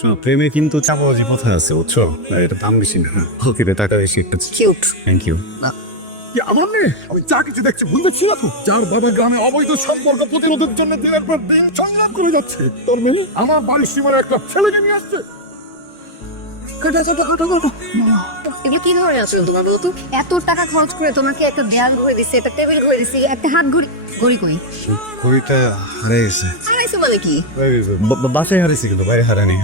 শোনো, প্রেমে কিন্তু চাপাবাজি কথা আছে, বুঝছো? আর এটা দাম বেশি না। ওকে রে, টাকা বেশি একটা। কিউট। Thank you. কি আমার মেয়ে? আমি যা কিছু দেখছি ভুলতে ছিল তো, যার বাবা গ্রামে অবৈধ সম্পর্ক প্রতিরোধের জন্য দিনের পর দিন সংগ্রাম করে যাচ্ছে, তোর মেয়ে আমার বাড়ির সীমার একটা ছেলেকে নিয়ে আসছে। এগুলো কি ধরনের আচরণ তোমার বলো তো? এত টাকা খরচ করে তোমাকে একটা দেয়াল ঘুরে দিচ্ছে, একটা টেবিল ঘুরে দিচ্ছে, একটা হাত ঘড়ি। ঘড়ি কই? ঘড়িটা হারিয়ে গেছে। হারাইছো মানে কি? বাসায় হারিয়েছি, কিন্তু বাইরে হারানি।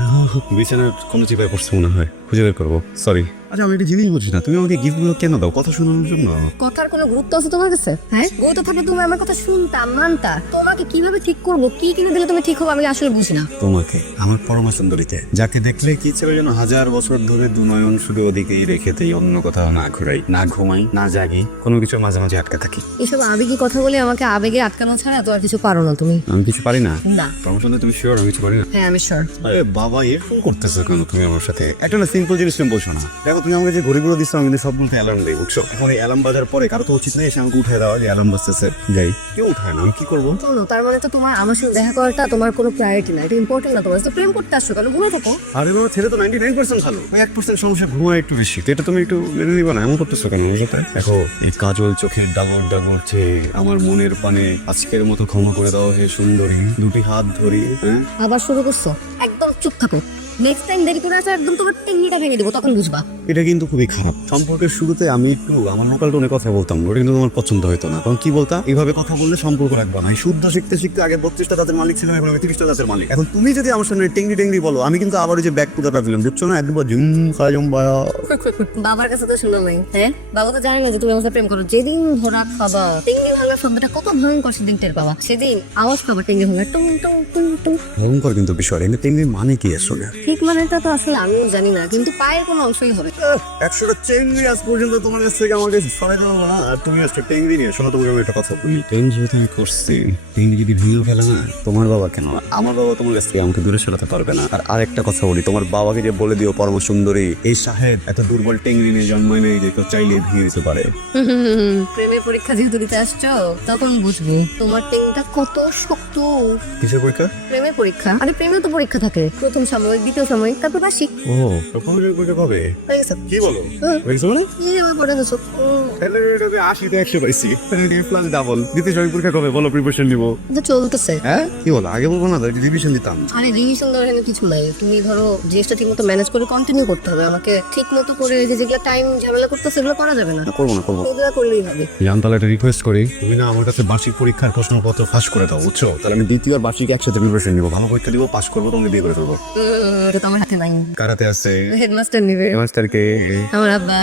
বিছানার কোনো চিপায় পড়ছে মনে হয়, খুঁজে বের করবো। সরি। আচ্ছা, আমি একটা জিনিস বুঝি না, তুমি আমাকে গিফট গুলো কেন দাও? কথা শোনানোর জন্য? কথার কোনো গুরুত্ব আছে তোমার কাছে? হ্যাঁ, গুরুত্ব থাকলে তুমি আমার কথা শুনতা, মানতা। তোমাকে কিভাবে ঠিক করবো, কি কিনে দিলে তুমি ঠিক হবে, আমি আসলে বুঝি না। তোমাকে, আমার পরমা সুন্দরীতে, যাকে দেখলে কি ছিল যেন 1000 বছর ধরে দুনয়ন শুধু ওদিকেই রেখেতেই অন্য কোথাও না ঘুরাই, না ঘুমাই, না জাগি, কোনো কিছু মাঝামাঝি আটকে থাকি। এসব আবেগী কথা বলে আমাকে আবেগে আটকানো ছাড়া তো আর কিছু পারো না তুমি। আমি কিছু পারি না? না। পরমা সুন্দরী, তুমি শিওর আমি কিছু পারি না? হ্যাঁ, আমি শিওর। আরে বাবা, এরকম করতেছো কেন তুমি আমার সাথে? একটা না সিম্পল জিনিস তুমি বলছো না। দেখো, তুমি আমাকে যে ঘড়িগুলো দিচ্ছ, আমি কিন্তু সবগুলোতে অ্যালার্ম দিই, বুঝছো? এখন এই অ্যালার্ম বাজার পরে কারো তো উচিত নেই এসে আমাকে উঠে দেওয়া যে অ্যালার্ম বাজতেছে, যাই। কেউ উঠায় না, আমি কি করবো? শোনো, তার মানে তো তোমার আমার সাথে দেখা করাটা তোমার কোনো প্রায়োরিটি না, এটা ইম্পর্টেন্ট না তোমার। তো প্রেম করতে আসছো কেন? ঘুরে থাকো। আরে বাবা, ছেলে তো 99% ভালো, ওই 1% সমস্যা ঘুমায় একটু বেশি। তো এটা তুমি একটু মেনে নিবা না? এমন করতেছো কেন আমার সাথে? দেখো, এই কাজল চোখের ডাগর ডাগর চেয়ে আমার মনের পানে আজকের মতো ক্ষমা করে দাও হে সুন্দরী, দুটি হাত ধরি। হ্যাঁ, আবার শুরু করছো? একদম চুপ থাকো। নেক্সট টাইম দেরি করে আসা, একদম তোমার টেকনিকটা ভেঙে দেবো, তখন বুঝবা। এটা কিন্তু খুবই খারাপ। সম্পর্কের শুরুতে আমি একটু আমার লোকাল টোনে কথা বলতাম, ওটা কিন্তু তোমার পছন্দ হতো না। তখন কি বলতাম? এইভাবে কথা বললে সম্পর্ক রাখবা না। শুদ্ধ শিখতে শিখতে আগে 32টা দাঁতের মালিক ছিলাম, এখন আমি 30টা দাঁতের মালিক। এখন তুমি যদি আমার সামনে টেংরি টেংরি বলো, আমি কিন্তু আবার ওই যে ব্যাক পুজাটা দিলাম, বুঝছো না? একবার ঝুম খাজম বায়া। বাবার কাছে তো শুনো নাই। হ্যাঁ, বাবা তো জানে না যে তুমি আমার সাথে প্রেম করো। যেদিন ধরা খাবা, টেঙ্গি ভাঙার শব্দটা কত ভয়ঙ্কর, সেদিন টের পাবা। সেদিন আওয়াজ পাবা টেঙ্গি ভাঙার, টুং টুং টুং টুং। ভয়ঙ্কর কিন্তু বিষয়। এনে টেংরির মানে কি আসলে? ঠিক মানেটা তো আসলে আমিও জানি না, কিন্তু পায়ের কোনো অংশই হবে। 100টা চেংড়ি আজ পর্যন্ত তোমার কাছ থেকে আমার কাছে সরাই দেবো না, আর তুমি আজকে টেংরি নিয়ে শোনো। তোমাকে আমি একটা কথা বলি, টেং যেহেতু আমি করছি, টেংরি যদি ভেঙে ফেলে না, তোমার বাবা কেন, আমার বাবা তোমার কাছ থেকে আমাকে দূরে সরাতে পারবে না। আর আরেকটা কথা বলি, তোমার বাবাকে যে বলে দিও পরম সুন্দরী, এই সাহেব এত দুর্বল টেংরি নিয়ে জন্মায় নেই যে কেউ চাইলে ভেঙে দিতে পারে। প্রেমের পরীক্ষা যেহেতু দিতে আসছো, তখন বুঝবে তোমার টেংটা কত শক্ত। কিসের পরীক্ষা? প্রেমের পরীক্ষা। আরে প্রেমেও তো পরীক্ষা থাকে, প্রথম সাময়িক, দ্বিতীয় সাময়িক, তারপর বার্ষিক। ও, প্রপোজাল পরীক্ষা কবে? হয়ে গেছে। কি বলো? হুম। হয়ে গেছে মানে? এই আমার পড়ে গেছো। তাহলে এটাতে 80তে 100 পাইছি, প্লাস ডাবল। দ্বিতীয় সাময়িক পরীক্ষা কবে বলো? প্রিপারেশন নিবো। এটা চলতেছে। হ্যাঁ, কি বলো? আগে বলবো না, রিভিশন দিতাম। আরে রিভিশন দেওয়ার এখানে কিছু নাই। তুমি ধরো জিনিসটা ঠিক মতো ম্যানেজ করে কন্টিনিউ করতে হবে। আমাকে ঠিক মতো করে যে যেগুলো টাইম ঝামেলা করতে, সেগুলো করা যাবে না। করবো না, করবো। এগুলো করলেই হবে। জান, তাহলে একটা রিকোয়েস্ট করি, তুমি না আমার কাছে বার্ষিক পরীক্ষার প্রশ্নপত্র ফাঁস করে দাও, বুঝছো? তাহলে আমি দ্বিতীয় আর বার্ষিক একসাথে প্রিপারেশন নিবো, ভালো পরীক্ষা দিব, পাস করবো, তোমাকে বিয়ে করে ফেলবো। এটা তো আমার হাতে নাই। কারাতে আছে, হেডমাস্টার নিবে। মাস্টারকে। আমার আব্বা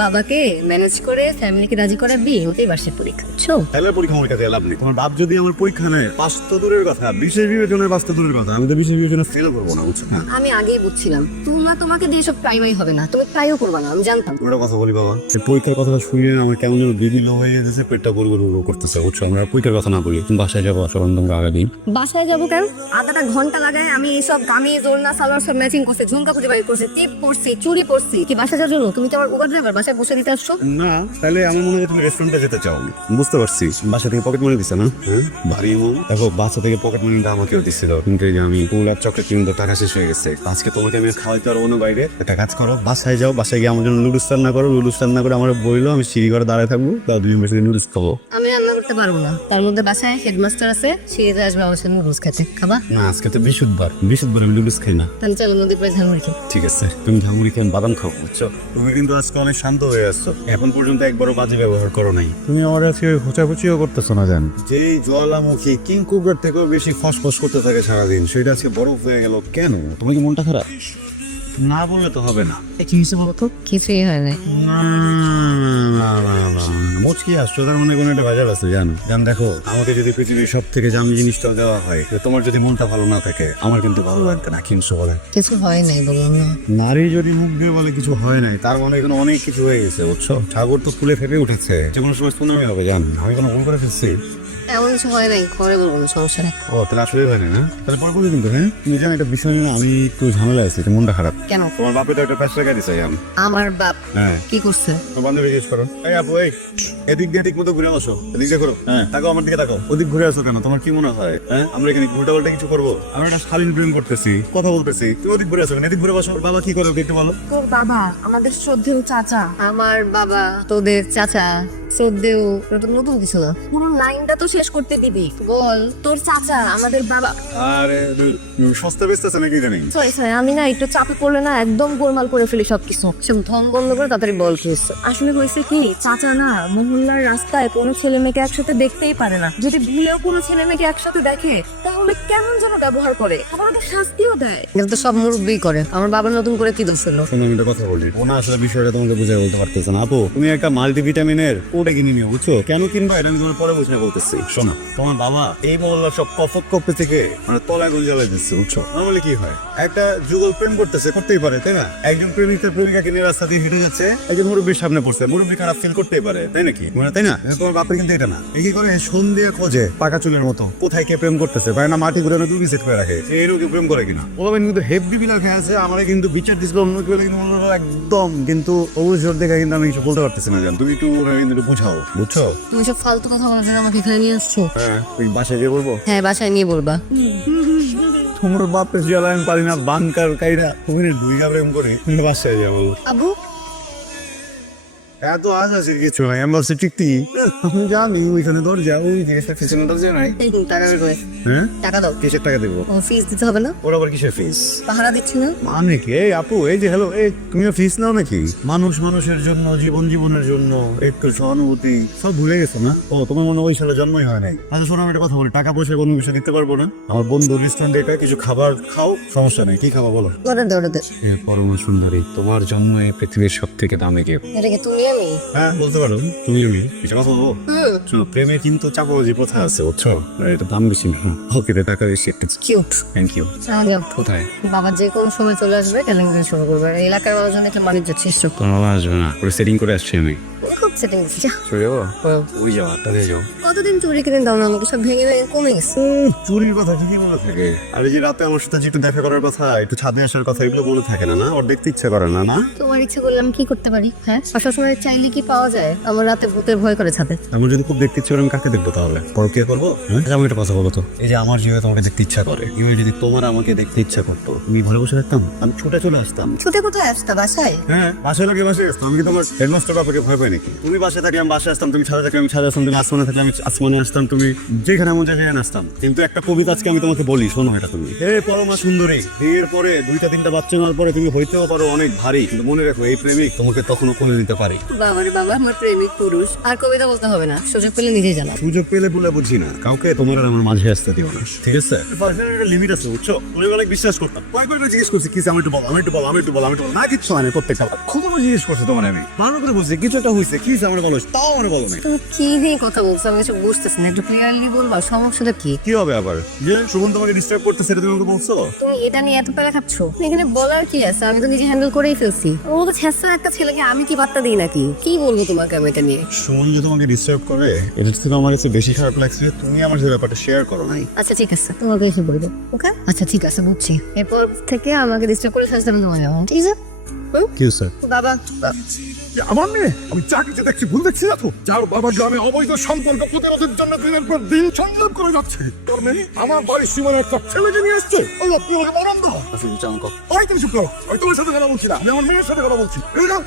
বাবাকে ম্যানেজ করে ফ্যামিলিকে রাজি করা বিয়ে, ওটাই বার্ষিক পরীক্ষা, বুঝছো? তাহলে পরীক্ষা আমার কাছে লাভ নেই। তোমার বাপ যদি আমার পরীক্ষা নেয়, পাস তো দূরের কথা, বিশেষ বিবেচনায় পাস তো দূরের কথা, আমি তো বিশেষ বিবেচনায় ফেল করবো না, বুঝছো না? আমি আগেই বুঝছিলাম তোমাকে দিয়ে সব ট্রাইমাই হবে না, তুমি ট্রাইও করবে না, আমি জানতাম। একটা কথা বলি বাবা, এই পরীক্ষার কথাটা শুনে আমার কেমন যেন বিধি লো হয়ে যেতেছে, পেটটা গুড় গুড় করতেছে, বুঝছো? আমরা পরীক্ষার কথা না বলি, তুমি বাসায় যাবো, আসো তোমাকে আগে দিন। বাসায় যাবো কেন? আধাটা ঘন্টা লাগায় আমি এইসব কামিজ, ওড়না, সালোয়ার সব ম্যাচিং করছি, ঝুমকা খুঁজে বাড়ি করছি, টিপ পরছি, চুড়ি পরছি। কি বাসায় যাওয়ার জন্য? তুমি তো আমার উবার ড্রাইভার, বাসায় বসে দিতে আসছো। না, তাহলে আমার মনে হয় তুমি রেস্টুরেন্টে যেতে চাও। বুঝতে পারছি, বাসা থেকে পকেট মানি দিচ্ছে না? হ্যাঁ, ভারী মন। দেখো, বাসা থেকে পকেট মানিটা আমাকেও দিচ্ছিল, কিন্তু এই যে আমি ফুল আর চকলেট কিনতে টাকা শেষ হয়ে গেছে। আজকে তোমাকে আমি খাওয়াইতে পারবো না বাইরে। একটা কাজ করো, বাসায় যাও, বাসায় গিয়ে আমার জন্য নুডলস রান্না করো। নুডলস রান্না করে আমার বইলো, আমি সিঁড়ি ঘরে দাঁড়ায় থাকবো, তাও দুজন বসে নুডলস খাবো। আমি রান্না করতে পারবো না, তার মধ্যে বাসায় হেডমাস্টার আছে, সিঁড়িতে আসবে আমার সাথে নুডলস খেতে। খাবা? না, আজকে তো বৃহস্পতিবার, বৃহস্পতিবার আমি নুডলস খাই না। তাহলে চলো নদীর পাড়ে ঝাল মুড়ি খাই। ঠিক আছে, তুমি ঝালমুড়ি খেয়ে বাদাম খাও, বুঝছো? তুমি কিন্তু আজকে অনেক শান্ত হয়ে আসছো, এখন পর্যন্ত একবারও বাজে ব্যবহার করো নাই। তুমি আমার আজকে খোঁচাখুচিও করতেছো না জান। যেই জ্বালামুখী কিং কুবরার থেকেও বেশি ফসফস করতে থাকে সারাদিন, সেটা আজকে বরফ হয়ে গেল কেন? তোমার কি মনটা খারাপ? না বললে তো হবে না। কি হয়েছে বলো তো? কিছুই হয় না। মুচকি আসছো, তার মানে কোনো একটা ভেজাল আছে জানো? জান, দেখো, আমাকে যদি পৃথিবীর সব থেকে দামি জিনিসটা দেওয়া হয়, তো তোমার যদি মনটা ভালো না থাকে, আমার কিন্তু ভালো লাগবে না। কিনছো বলে কিছু হয় নাই, বলুন না। নারী যদি মুখ দিয়ে বলে কিছু হয় নাই, তার মানে এখানে অনেক কিছু হয়ে গেছে, বুঝছো? সাগর তো ফুলে ফেপে উঠেছে, যে কোনো সময় সুনামি হবে জান। আমি কোনো ভুল করে ফেলছি? এমন কিছু হয় নাই, পরে বলবো না, সমস্যা নেই। ও তাহলে আসলে হয় না? তাহলে পরে বলি কিন্তু, হ্যাঁ তুমি জানো একটা বিষয় নিয়ে না আমি একটু ঝামেলা আছে, এটা মনটা খারাপ। কেন? তোমার বাপে তো একটা ফ্যাসলা গাড়ি চাই আমি। আমার বাপ হ্যাঁ কি করছে? তোমার বান্ধবী জিজ্ঞেস করো, এই আপু এই এদিক দিয়ে ঠিক মতো ঘুরে আসো, এদিক দিয়ে করো। হ্যাঁ তাকাও আমার দিকে তাকাও, ওদিক ঘুরে আসো কেন? তোমার কি মনে হয় হ্যাঁ আমরা এখানে উল্টা পাল্টা কিছু করবো? আমরা একটা শালীন প্রেম করতেছি, কথা বলতেছি, তুমি ওদিক ঘুরে আসো কেন? এদিক ঘুরে বসো। ওর বাবা কি করে ওকে একটু বলো। তোর বাবা আমাদের শ্রদ্ধেয় চাচা। আমার বাবা তোদের চাচা, শ্রদ্ধেয়, এটা তো নতুন কিছু না। পুরো লাইনটা তো শেষ করতে দিবি। বল। তোর চাচা আমাদের বাবা। আরে সস্তা বেচতেছে নাকি জানি। সরি সরি, আমি না একটু চাপে পড়লে না একদম গোলমাল করে ফেলি সবকিছু। সব ধন বন্ধ করে তাড়াতাড়ি বল কি হচ্ছে। আসলে হয়েছে কি, চাচা না মহল্লার রাস্তায় কোনো ছেলে মেয়েকে একসাথে দেখতেই পারে না। যদি ভুলেও কোনো ছেলে মেয়েকে একসাথে দেখে তাহলে কেমন যেন ব্যবহার করে, আবার ওদের শাস্তিও দেয়। এটা তো সব মুরব্বী করে। আমার বাবার নতুন করে কি দোষ হলো? শোনো আমি একটা কথা বলি, ও না আসলে বিষয়টা তোমাকে বুঝিয়ে বলতে পারতেছে না। আপু তুমি একটা মাল্টিভিটামিনের কোটা কিনে নিও, বুঝছো? কেন কিনবা এটা আমি তোমার পরে বুঝিয়ে বলতেছি। শোনো তোমার বাবা এই মহল্লার সব কফক কপে থেকে মানে তলায় গুল জ্বালাই দিচ্ছে, বুঝছো? নর্মালি কি হয়, একটা যুগল প্রেম করতেছে, করতেই পারে তাই না? একজন প্রেমিক তার প্রেমিকাকে নিয়ে রাস্তা দিয়ে হেঁটে যাচ্ছে, একজন মুরব্বীর সামনে পড়ছে, মুরব্বী খারাপ ফিল করতেই পারে তাই নাকি? মানে তাই না? তোমার বাপের কিন্তু এটা না, এই কি করে সন্ধ্যা খোঁজে পাকা চুলের মতো কোথায় কে প্রেম করতেছে, ভাই না মাটি ঘুরে দুর্গি সেট করে রাখে, এইরকম কি প্রেম করে কিনা? ওরা কিন্তু হেভি বিলার খেয়ে আছে, আমার কিন্তু বিচার দিছিল অন্য কেউ কিন্তু একদম, কিন্তু অবসর দেখে কিন্তু আমি কিছু বলতে পারতেছি না। জান তুমি একটু ওনাকে কিন্তু একটু বুঝাও, বুঝছো? তুমি সব ফালতু কথা বলার জন্য আমাকে এখানে নিয়ে আসছো। হ্যাঁ তুই বাসায় গিয়ে বলবো হ্যাঁ, বাসায় নিয়ে বলবা। তোমার বাপের জ্বালা আমি পারি না, বানকার কাইরা তুমি দুই গা প্রেম করে তুমি বাসায় যাবো। আবু এত আজ আছে কিছু নাই, আমি ভাবছি ঠিক তুই আমি জানি ওইখানে দরজা, ওই জিনিসটা পিছনে দরজা নাই। এই টাকা বের করে। হ্যাঁ টাকা দাও। কিসের টাকা দেবো? ও ফিস দিতে হবে না? ওর আবার কিসের ফিস? পাহারা দিচ্ছি না? মানে কি এই আপু, এই যে হ্যালো, এই তুমিও ফিস নাও নাকি? মানুষ মানুষের জন্য, জীবন জীবনের জন্য একটু সহানুভূতি সব ভুলে গেছো না? ও তোমার মনে হয় ওই সালে জন্মই হয় নাই। আচ্ছা শোনো আমি একটা কথা বলি, টাকা পয়সা কোনো বিষয় দিতে পারবো না। আমার বন্ধু রেস্টুরেন্টে এটা কিছু খাবার খাও, সমস্যা নেই। কি খাবা বলো? অর্ডার দে, অর্ডার দে। হে পরম সুন্দরী, তোমার জন্য এই পৃথিবীর সব থেকে দামি কেউ। এটা কি তুমি আমি? হ্যাঁ বলতে পারো, তুমি আমি এটা কথা বলবো। শোনো প্রেমে কিন্তু চাপাবাজি প্রথা আছে, বুঝছো? এটা দাম বেশি না। ওকে রে টাকা বেশি একটু। কিউট। Thank you. কোথায়? বাবা যে কোনো সময় চলে আসবে, কেলেঙ্কারি শুরু করবে। এই এলাকার মানুষজন একটা বাণিজ্য সৃষ্টি। তোমার বাবা আসবে না, ওটা সেটিং করে আসছি আমি। খুব সেটিং দিচ্ছি। যা। চলে যাবো? ওই যাওয়া তাহলে যাও। কতদিন চুরি কিনে দাও না আমাকে, সব ভেঙে ভেঙে কমে গেছে। চুরির কথা ঠিকই মনে থাকে, আর এই যে রাতে আমার সাথে যে একটু দেখা করার কথা, একটু ছাদে আসার কথা, এগুলো মনে থাকে না? না ওর দেখতে ইচ্ছে করে না? না তোমার ইচ্ছে করলে আমি কি করতে পারি? হ্যাঁ, আর সবসময় চাইলে কি পাওয়া যায়? আমার রাতে ভূতের ভয় করে ছাদে। আমার যদি খুব দেখতে ইচ্ছে করে আমি কাকে দেখবো তাহলে? পর কে করবো? আমি একটা কথা বলো তো, এই যে আমার যেভাবে তোমাকে দেখতে ইচ্ছা করে, এভাবে যদি তোমার আমাকে দেখতে ইচ্ছা করতো, তুমি ঘরে বসে থাকতাম? আমি ছুটে চলে আসতাম। ছুটে কোথায় আসতা? বাসায়? হ্যাঁ বাসায় লাগে বাসায় আসতাম। আমি কি তোমার হেডমাস্টার বাপাকে ভয় পাই নাকি? তুমি বাসায় থাকলে আমি বাসায় আসতাম, তুমি ছাদে থাকলে আমি ছাদে আসতাম, তুমি আসমানে থাকলে আমি আসমানে আসতাম, তুমি যেখানে মন চায় সেখানে আসতাম। কিন্তু একটা কবিতা আজকে আমি তোমাকে বলি, শোনো এটা তুমি। হে পরমা সুন্দরী, বিয়ের পরে দুইটা তিনটা বাচ্চা নেওয়ার পরে তুমি হইতেও পারো অনেক ভারী, কিন্তু মনে রাখো এই প্রেমিক তোমাকে তখনও কোলে নিতে পারে। বাবারে বাবা, আমার প্রেমিক পুরুষ। আর কবিতা বলতে হবে না, সুযোগ পেলে নিজেই জানা। সুযোগ পেলে বলে বুঝি না, কাউকে তোমার আর আমার মাঝে আসতে দিও না, ঠিক আছে? একটা লিমিট আছে, বুঝছো? তুমি অনেক বিশ্বাস করতাম, কয়েকবার জিজ্ঞেস করছি কিছু, আমি একটু বল, আমি একটু বল, আমি একটু বল, আমি একটু বল, না কিচ্ছু হয় না। প্রত্যেকটা খবরও জিজ্ঞেস করছে তোমার, আমি ভালো করে বুঝছি কিছু একটা হয়েছে, কি আমার বলো, তাও আমার বলো না। তুমি কি নিয়ে কথা বলছো? আমি কিছু বুঝতেছি না, একটু ক্লিয়ারলি বলবা সমস্যাটা কি? কি হবে আবার? যে সুমন তোমাকে ডিস্টার্ব করতেছে এটা তুমি আমাকে বলছো? তুমি এটা নিয়ে এত প্যারা খাচ্ছ, এখানে বলার কি আছে? আমি তো নিজে হ্যান্ডেল করেই ফেলছি। ও তো ছেঁচা একটা ছেলেকে আমি কি বার্তা দিই নাকি? কি বলবো তোমাকে আমি এটা নিয়ে? সুমন যে তোমাকে ডিস্টার্ব করে এটা থেকে আমার কাছে বেশি খারাপ লাগছে যে তুমি আমার সাথে ব্যাপারটা শেয়ার করো নাই। আচ্ছা ঠিক আছে, তোমাকে এসে বলবো। ওকে আচ্ছা ঠিক আছে, বুঝছি। এরপর থেকে আমাকে ডিস্টার্ব করে ফেলতে আমি তোমার যাবো, ঠিক আছে? কি স্যার? বাবা আমার মেয়ে, আমি চাকরিতে দেখছি ভুল দেখছি না তো? যার বাবা গ্রামে অবৈধ সম্পর্ক প্রতিরোধের জন্য দিনের পর দিন সংগ্রাম করে যাচ্ছে, তোর মেয়ে আমার বাড়ির সীমানে একটা ছেলেকে নিয়ে আসছে। ওই আপনি আমাকে মরণ দাও। ওই তুমি চুপ করো, আমি তোমার সাথে কথা বলছি না, আমি আমার মেয়ের সাথে কথা বলছি। এই নাও।